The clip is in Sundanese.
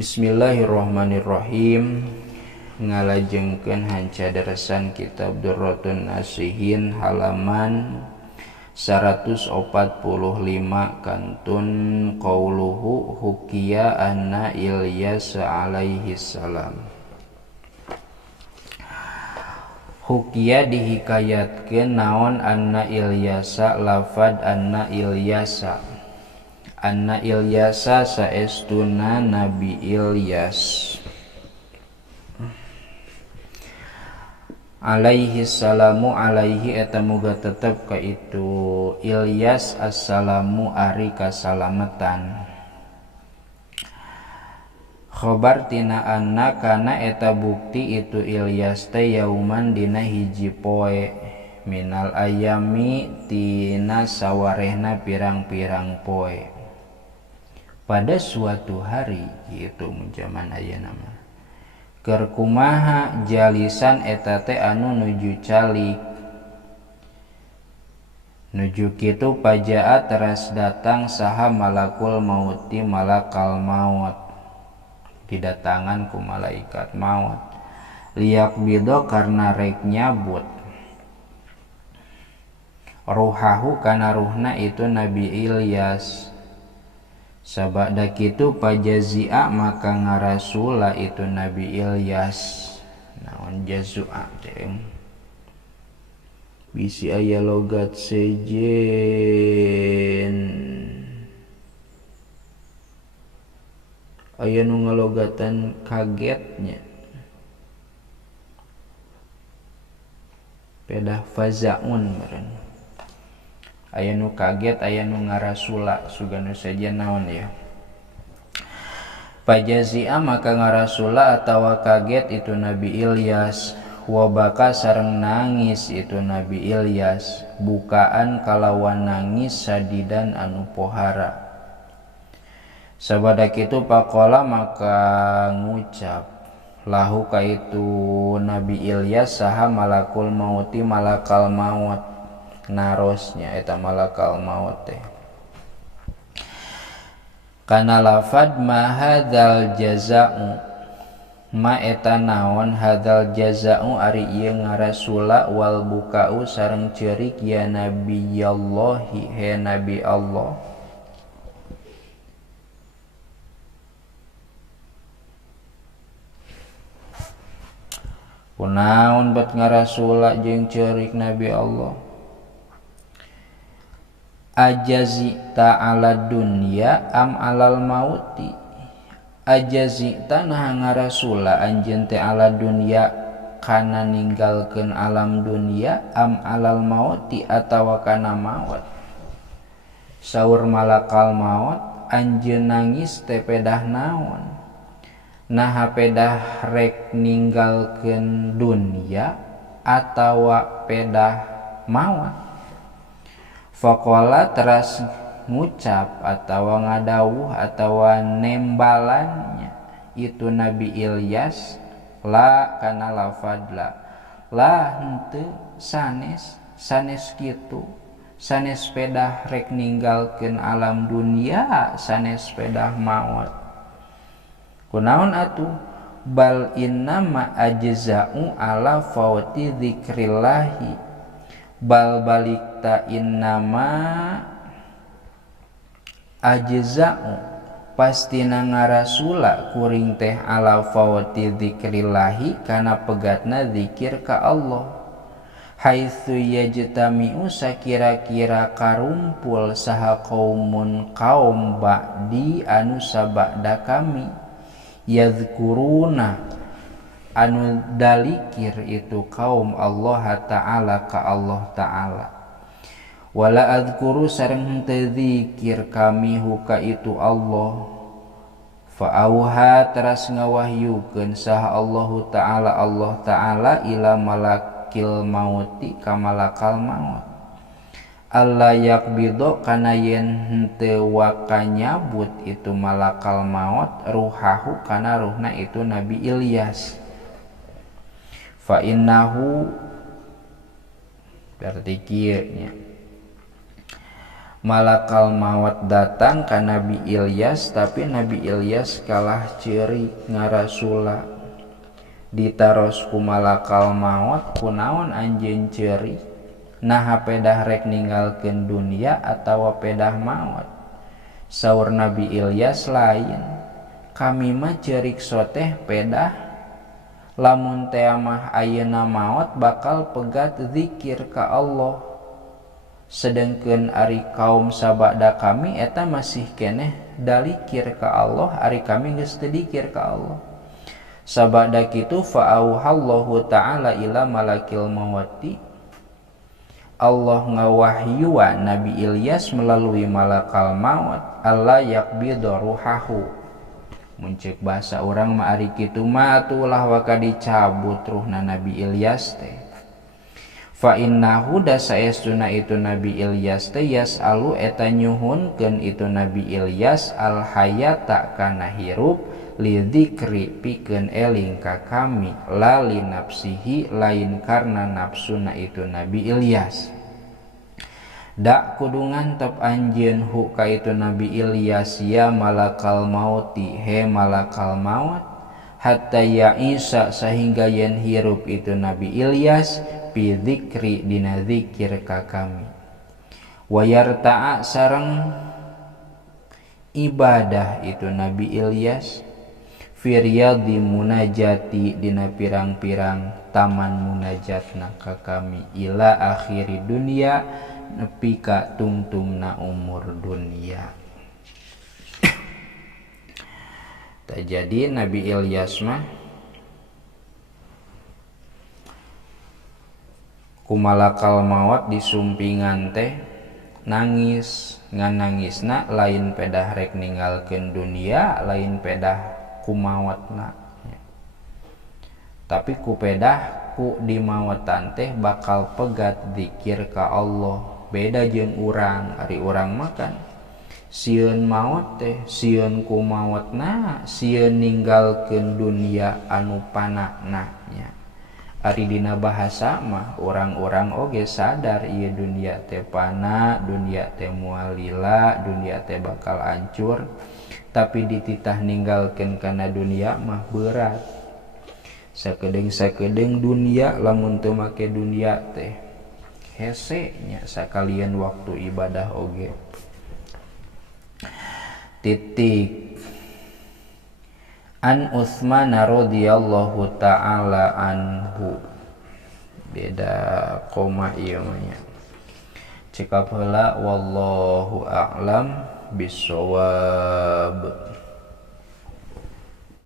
Bismillahirrahmanirrahim. Ngalajengkeun hancadaresan kitab Durratun Nasihin halaman 145 kantun qauluhu hukiya anna Ilyas alaihi salam. Hukiya dihikayatkeun naon anna Ilyasa lafad anna Ilyasa saestuna Nabi Ilyas alaihi salamu alaihi eta muga tetep ka itu Ilyas assalamu ari kasalametan. Khobar tina anna kana eta bukti itu Ilyas teh yauman dina hiji poe minal ayami tina sawarehna pirang-pirang poe. Pada suatu hari itu zaman ayeuna mah keur kumaha jalisan eta teh anu nuju calik nuju kitu pajaa teras datang saha malakul mauti malakal maut didatangan ku malaikat maut liak bido karena rek nyabut ruhahu kana ruhna itu Nabi Ilyas. Sabada kitu pajazia maka ngarasula itu Nabi Ilyas. Naon jazua teh bisi aya logat sejen aya nu ngalogatan kagetnya pedah fazaun meureun aya nu kaget aya nu ngarasula sugana saja naon ya pajazia maka ngarasula atawa kaget itu Nabi Ilyas wabaka sareng nangis itu Nabi Ilyas bukaan kalawan nangis sadidan anu pohara. Sabada kitu pakola maka ngucap lahu ka itu Nabi Ilyas saha malakul mauti malakal maut narosnya eta malakal maut teh kana lafad ma hadzal jaza'u ma eta naon hadzal jaza'u ari ieu ngarasula wal buka'u sareng ceurik ya nabiyallahi he nabi Allah. Kunaon bet ngarasula jeung ceurik nabi Allah. Ajazita ala dunya am alal mauti ajazita nah ngarasula anjeun teh ala dunya kana ninggalkeun alam dunya am alal mauti atawa kana maut. Saur malakal maut anjeun nangis teh pedah naon nah pedah rek ninggalkeun dunya atawa pedah maut. Faqala teras ngucap atawa ngadawuh atawa nembalannya itu Nabi Ilyas la kana lafad la henteu sanes kitu sanes pedah rek ninggalkeun alam dunia sanes pedah maut. Kunaon atuh bal inna ma ajza'u ala fawti dzikrillahi bal balikta innama ajza'u pastina ngarasula kuring teh ala fawti dzikrillahi kana pegatna zikir ka Allah haitsu yajtami'u sakira-kira karumpul saha kaumun kaum ba'di anu sabada kami yadhkuruna anu dalikir itu kaum Allah Ta'ala ka Allah Ta'ala wala adzkuru sareng henteu zikir kami huka itu Allah fa'auha teras ngawahyukeun saha Allah Ta'ala ila malakil mauti ka malakal maut alla yakbido kana yen henteu waka nyabut itu malakal maut ruhahu kana ruhna itu Nabi Ilyas. Fa innahu berarti kieu nya malakal maut datang ka Nabi Ilyas, tapi Nabi Ilyas kalah ceurik ngarasula. Ditaros ku malakal maut, kunaon anjeun ceurik? Nah pedah rek ninggalkeun dunia atawa pedah maut? Saur Nabi Ilyas lain, kami mah ceurik soteh pedah. Lamun teh mah ayeuna maot bakal pegat zikir ka Allah. Sedengkeun ari kaum sabada kami eta masih keneh dalikir ka Allah, ari kami geus teu dikir ka Allah. Sabada kitu fa'auhallahu ta'ala ila malakil mauti, Allah ngawahyuan Nabi Ilyas melalui malakal maut, Allah yakbidu ruhahu. Muncik bahasa orang mah ari kitu mah atulah waka dicabut ruhna Nabi Ilyas teh. Fa innahu da saestuna itu Nabi Ilyas teh yasalu eta nyuhunkeun itu Nabi Ilyas al hayata kana hirup li dzikri pikeun eling ka kami la li nafsihi lain karna nafsuna itu Nabi Ilyas. Da kudu ngantep anjeun hu ka itu Nabi Ilyas ya malakal mauti he malakal maut hatta ya Isa sehingga yen hirup itu Nabi Ilyas fi dzikri dina zikir ka kami. Wa yarta'a sareng ibadah itu Nabi Ilyas fi riyadhi munajati dina pirang-pirang taman munajatna ka kami ila akhiri dunia nepi ka tungtungna umur dunia. Tak jadi Nabi Ilyas mah kumalakal maut disumpingan teh nangis, nganangisna lain pedah rek ninggalkeun dunia, lain pedah kumaotna. Tapi ku pedah ku di maotan teh bakal pegat zikir ka Allah. Beda jeung urang, ari urang makan sieun maot teh sieun ku maotna, sieun ninggalkeun dunia anu panakna nya. Ari dina bahasa mah orang-orang oge sadar ieu dunia teh pana, dunia teh moal lila, dunia teh bakal hancur, tapi dititah ninggalkeun kana dunia mah berat. Sakedeung dunia lamun teu make dunia teh hese nya sakalian waktu ibadah oge. Titik An Utsman radhiyallahu ta'ala anhu, beda koma ieu mah nya. Cekap heula wallahu a'lam bissawab.